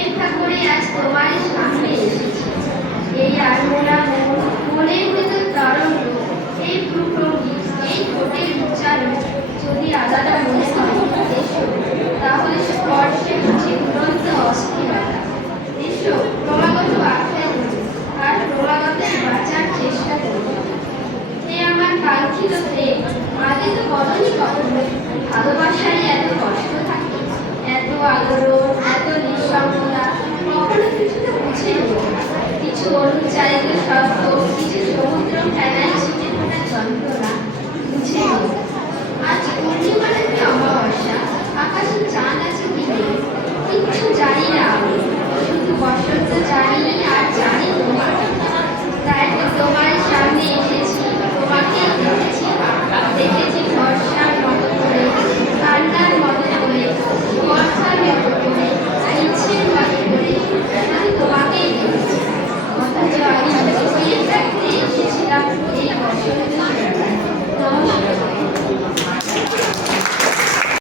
অপেক্ষা করে আজ তোমার সামনে এসেছি। এই আনমনা মন, মনের ভেতর তরঙ্গ, এই ভ্রুভঙ্গি, এই ঠোঁটের উচ্চারণ যদি আলাদা মনে হয় এসো, তাহলে স্পর্শে বুঝি উড়ন্ত অস্থিরতা। এসো ক্রমাগত আখ্যা করি আর ক্রমাগত বাঁচার চেষ্টা করি। হে আমার কাঙ্ক্ষিত প্রেম, আগে তো বলনি কখনো ভালোবাসারই এত কষ্ট থাকে, এত আলোড়ন, এত নিঃসঙ্গতা, কখনো কিছু তো বুঝে কিছু অনুচ্চারিত শব্দ, কিছু সমুদ্র খেলায়